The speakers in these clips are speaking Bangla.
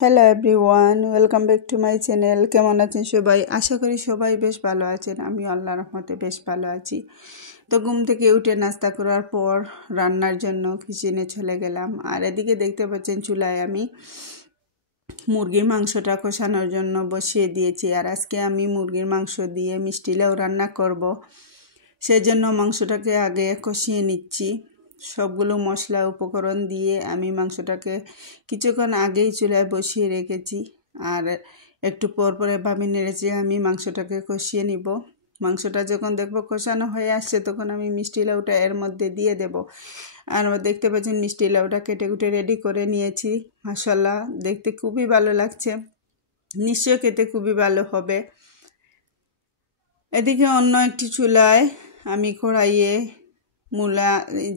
Hello everyone, welcome back to my channel. কেমন আছেন সবাই? আশা করি সবাই বেশ ভালো আছেন। আমি আল্লাহর রহমতে বেশ ভালো আছি। তো ঘুম থেকে উঠে নাস্তা করার পর রান্নার জন্য কিচেনে চলে গেলাম। আর এদিকে দেখতে পাচ্ছেন চুলায় আমি মুরগির মাংসটা কষানোর জন্য বসিয়ে দিয়েছি। আর আজকে আমি মুরগির মাংস দিয়ে মিষ্টি লাউ রান্না করব। সেজন্য মাংসটাকে আগে কষিয়ে নিচ্ছি। সবগুলো মশলা উপকরণ দিয়ে আমি মাংসটাকে কিছুক্ষণ আগেই চুলায় বসিয়ে রেখেছি। আর একটু পর পর এভাবে নেড়েচে আমি মাংসটাকে কষিয়ে নিব। মাংসটা যখন দেখবো কষানো হয়ে আসছে তখন আমি মিষ্টি লাউটা এর মধ্যে দিয়ে দেব। আর দেখতে পাচ্ছেন মিষ্টি লাউটা কেটে কুটে রেডি করে নিয়েছি। মাশাআল্লাহ, দেখতে খুবই ভালো লাগছে, নিশ্চয় খেতে খুবই ভালো হবে। এদিকে অন্য একটি চুলায় আমি কড়াইয়ে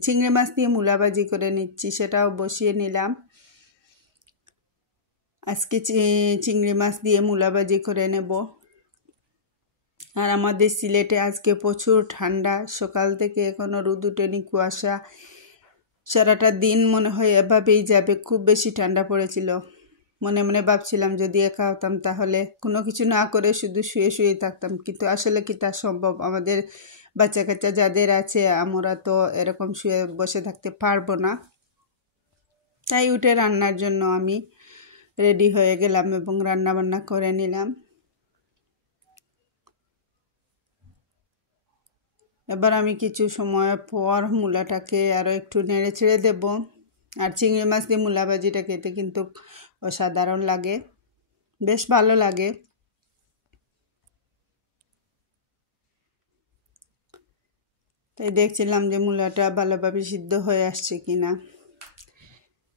চিংড়ি মাছ দিয়ে মূলা ভাজি করে নিচ্ছি, সেটাও বসিয়ে নিলাম। আজকে চিংড়ি মাছ দিয়ে মূলা ভাজি করে নেব। আর আমাদের সিলেটে আজকে প্রচুর ঠান্ডা, সকাল থেকে এখনো রোদ উঠেনি, কুয়াশা। সারাটা দিন মনে হয় এভাবেই যাবে, খুব বেশি ঠান্ডা পড়েছিল। মনে মনে ভাবছিলাম যদি একা হতাম তাহলে কোনো কিছু না করে শুধু শুয়ে শুয়ে থাকতাম, কিন্তু আসলে কি তা সম্ভব? আমাদের বাচ্চা কাচ্চা যাদের আছে আমরা তো এরকম শুয়ে বসে থাকতে পারবো না। তাই উঠে রান্নার জন্য আমি রেডি হয়ে গেলাম এবং রান্না বান্না করে নিলাম। এবার আমি কিছু সময় পর মূলাটাকে আরও একটু নেড়ে ছেড়ে দেব। আর চিংড়ি মাছ দিয়ে মূলা ভাজিটা খেতে কিন্তু অসাধারণ লাগে, বেশ ভালো লাগে। তাই দেখছিলাম যে মূলাটা ভালোভাবে সিদ্ধ হয়ে আসছে কিনা।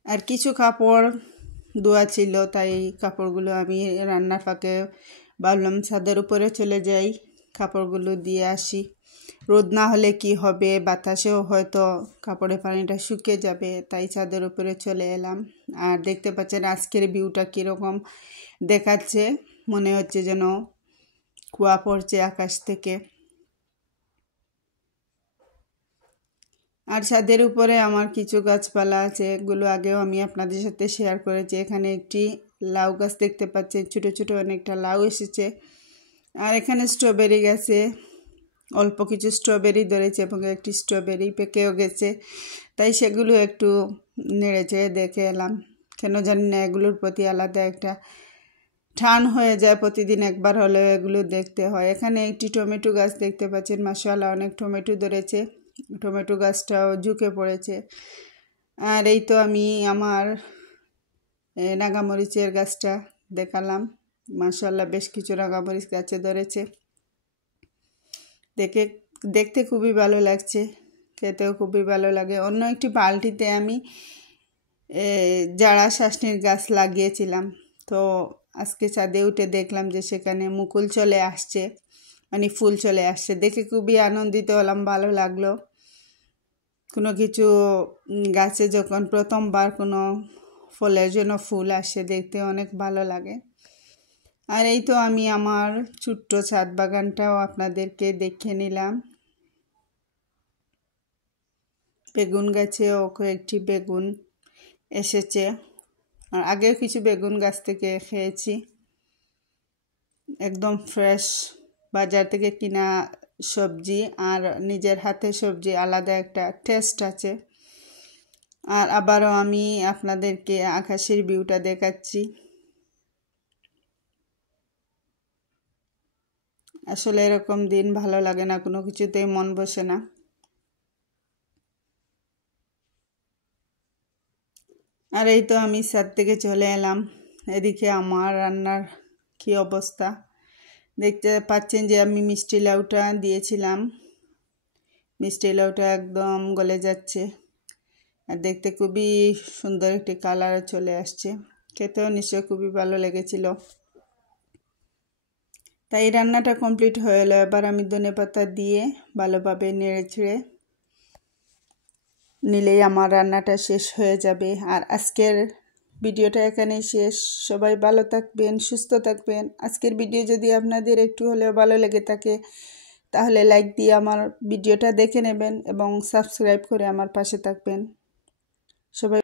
আর কিছু কাপড় ধোয়া ছিল, তাই কাপড়গুলো আমি রান্নার ফাঁকে ভাবলাম ছাদের উপরে চলে যাই, কাপড়গুলো দিয়ে আসি। রোদ না হলে কি হবে, বাতাসেও হয়তো কাপড়ের পানিটা শুকিয়ে যাবে, তাই ছাদের উপরে চলে এলাম। আর দেখতে পাচ্ছেন আজকের ভিউটা কীরকম দেখাচ্ছে, মনে হচ্ছে যেন কুয়া পড়ছে আকাশ থেকে। আর ছাদের উপরে আমার কিছু গাছপালা আছে, এগুলো আগেও আমি আপনাদের সাথে শেয়ার করেছি। এখানে একটি লাউ গাছ দেখতে পাচ্ছেন, ছোটো ছোটো অনেকটা লাউ এসেছে। আর এখানে স্ট্রবেরি গাছে অল্প কিছু স্ট্রবেরি ধরেছে এবং একটি স্ট্রবেরি পেকেও গেছে, তাই সেগুলো একটু নেড়েচে দেখে এলাম। কেন জানি না এগুলোর প্রতি আলাদা একটা টান হয়ে যায়, প্রতিদিন একবার হলেও এগুলো দেখতে হয়। এখানে একটি টমেটো গাছ দেখতে পাচ্ছেন, মাশাআল্লাহ অনেক টমেটো ধরেছে, টমেটো গাছটাও ঝুঁকে পড়েছে। আর এই তো আমি আমার নাগামরিচের গাছটা দেখালাম, মাশাআল্লাহ বেশ কিছু নাগামরিচ গাছে ধরেছে। দেখতে খুবই ভালো লাগছে, খেতেও খুবই ভালো লাগে। অন্য একটি বালতিতে আমি জারা শাসনির গাছ লাগিয়েছিলাম, তো আজকে ছাদে উঠে দেখলাম যে সেখানে মুকুল চলে আসছে, মানে ফুল চলে আসছে। দেখে খুবই আনন্দিত হলাম, ভালো লাগলো। কোনো কিছু গাছে যখন প্রথমবার কোনো ফলের জন্য ফুল আসে, দেখতে অনেক ভালো লাগে। আর এই তো আমি আমার ছোট্ট ছাদ বাগানটাও আপনাদেরকে দেখে নিলাম। বেগুন গাছেও কয়েকটি বেগুন এসেছে, আর আগেও কিছু বেগুন গাছ থেকে খেয়েছি। একদম ফ্রেশ বাজার থেকে কিনা সবজি আর নিজের হাতে সবজি আলাদা একটা টেস্ট আছে। আর আবারও আমি আপনাদেরকে আকাশের ভিউটা দেখাচ্ছি। আসলে এরকম দিন ভালো লাগে না, কোনো কিছুতেই মন বসে না। আর এই তো আমি ছাদ থেকে চলে এলাম। এদিকে আমার রান্নার কি অবস্থা দেখতে পাচ্ছেন যে আমি মিষ্টি লাউটা দিয়েছিলাম, মিষ্টি লাউটা একদম গলে যাচ্ছে। আর দেখতে খুবই সুন্দর একটি কালার চলে আসছে, খেতেও নিশ্চয় খুবই ভালো লেগেছিল। তাই রান্নাটা কমপ্লিট হয়ে এলো। এবার আমি ধনেপাতা দিয়ে ভালোভাবে নেড়ে ছেড়ে নিলেই আমার রান্নাটা শেষ হয়ে যাবে। আর আজকের ভিডিওটা এখানেই শেষ। সবাই ভালো থাকবেন, সুস্থ থাকবেন। আজকের ভিডিও যদি আপনাদের একটু হলেও ভালো লেগে থাকে তাহলে লাইক দিয়ে আমার ভিডিওটা দেখে নেবেন এবং সাবস্ক্রাইব করে আমার পাশে থাকবেন। সবাই